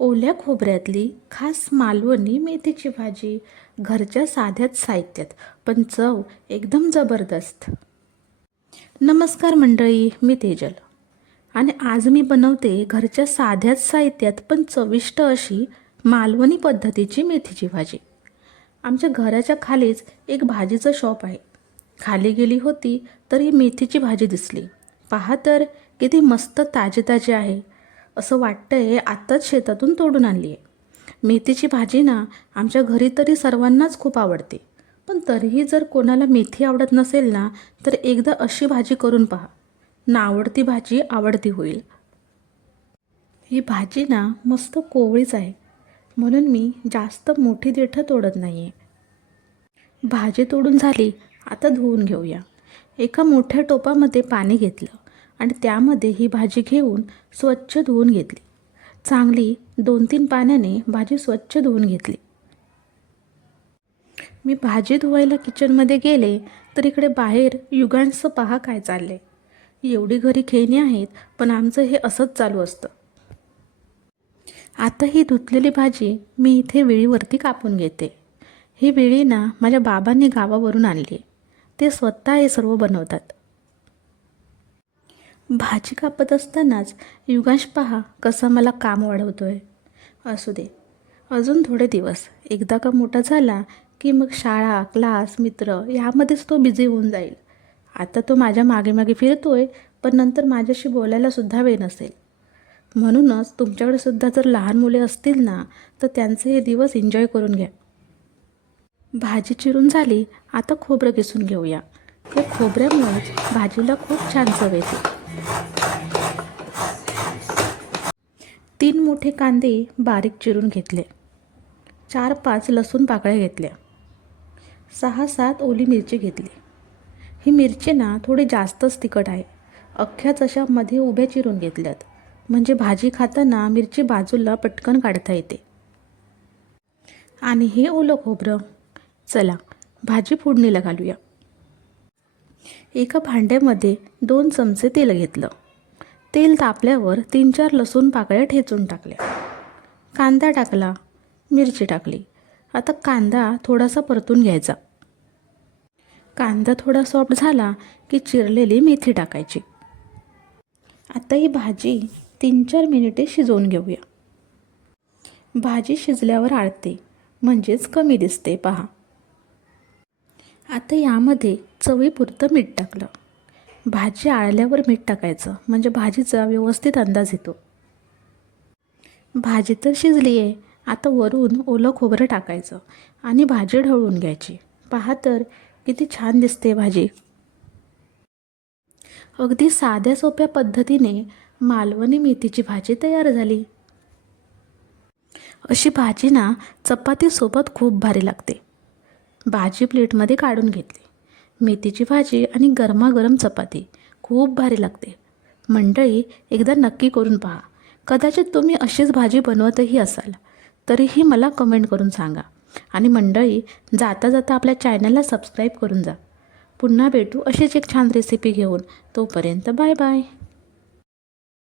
ओल्या खोबऱ्यातली खास मालवणी मेथीची भाजी, घरच्या साध्याच साहित्यात, पण चव एकदम जबरदस्त. नमस्कार मंडळी, मी तेजल आणि आज मी बनवते घरच्या साध्याच साहित्यात पण चविष्ट अशी मालवणी पद्धतीची मेथीची भाजी. आमच्या घराच्या खालीच एक भाजीचं शॉप आहे. खाली गेली होती तर ही मेथीची भाजी दिसली. पहा तर किती मस्त ताजी ताजी आहे. असं वाटतंय आत्ताच शेतातून तोडून आणली आहे. मेथीची भाजी ना आमच्या घरी तरी सर्वांनाच खूप आवडते, पण तरीही जर कोणाला मेथी आवडत नसेल ना तर एकदा अशी भाजी करून पहा. नावडती भाजी आवडती होईल. ही भाजी ना मस्त कोवळीच आहे, म्हणून मी जास्त मोठी देठं तोडत नाही आहे. भाजी तोडून झाली, आता धुवून घेऊया. एका मोठ्या टोपामध्ये पाणी घेतलं आणि त्यामध्ये ही भाजी घेऊन स्वच्छ धुवून घेतली. चांगली 2-3 पाण्याने भाजी स्वच्छ धुवून घेतली. मी भाजी धुवायला किचनमध्ये गेले तर इकडे बाहेर युगांचं पहा काय चाललंय. एवढी घरी खेळणी आहेत, पण आमचं हे असंच चालू असतं. आता ही धुतलेली भाजी मी इथे विळीवरती कापून घेते. ही विळी ना माझ्या बाबांनी गावावरून आणली. ते स्वतः हे सर्व बनवतात. भाजी कापत असतानाच युगांश पहा कसा मला काम वाढवतोय. असू दे, अजून थोडे दिवस. एकदा का मोठा झाला की मग शाळा, क्लास, मित्र यामध्येच तो बिझी होऊन जाईल. आता तो माझ्या मागे मागे फिरतोय, पण नंतर माझ्याशी बोलायला सुद्धा वेळ नसेल. म्हणूनच तुमच्याकडे सुद्धा जर लहान मुले असतील ना तर त्यांचे हे दिवस एन्जॉय करून घ्या. भाजी चिरून झाली, आता खोबरं किसून घेऊया. या खोबऱ्यामुळेच भाजीला खूप छान चव येते. 3 मोठे कांदे बारीक चिरून घेतले. 4-5 लसूण पाकळ्या घेतल्या. 6-7 ओली मिरची घेतली. ही मिरची ना थोडी जास्तच तिखट आहे. अख्ख्याच अशा मध्ये उभ्या चिरून घेतल्यात, म्हणजे भाजी खाताना मिरची बाजूला पटकन काढता येते. आणि हे ओलं खोबरं. चला भाजी फोडणीला घालूया. एका भांड्यामध्ये 2 चमचे तेल घेतलं. तेल तापल्यावर 3-4 लसूण पाकळ्या ठेचून टाकल्या. कांदा टाकला, मिरची टाकली. आता कांदा थोडासा परतून घ्यायचा. कांदा थोडा सॉफ्ट झाला की चिरलेली मेथी टाकायची. आता ही भाजी 3-4 मिनिटे शिजवून घेऊया. भाजी शिजल्यावर आळते, म्हणजेच कमी दिसते पहा. आता यामध्ये चवीपुरतं मीठ टाकलं. भाजी आळल्यावर मीठ टाकायचं, म्हणजे भाजीचा व्यवस्थित अंदाज येतो. भाजी तर शिजली आहे. आता वरून ओलं खोबरं टाकायचं आणि भाजी ढवळून घ्यायची. पहा तर किती छान दिसते भाजी. अगदी साध्या सोप्या पद्धतीने मालवणी मेथीची भाजी तयार झाली. अशी भाजी ना चपातीसोबत खूप भारी लागते. भाजी प्लेटमध्ये काढून घेतली. मेथीची भाजी आणि गरमागरम चपाती खूप भारी लागते. मंडळी, एकदा नक्की करून पहा. कदाचित तुम्ही अशीच भाजी बनवतही असाल, तरीही मला कमेंट करून सांगा. आणि मंडळी, जाता जाता आपल्या चॅनलला सबस्क्राईब करून जा. पुन्हा भेटू अशीच एक छान रेसिपी घेऊन. तोपर्यंत बाय बाय.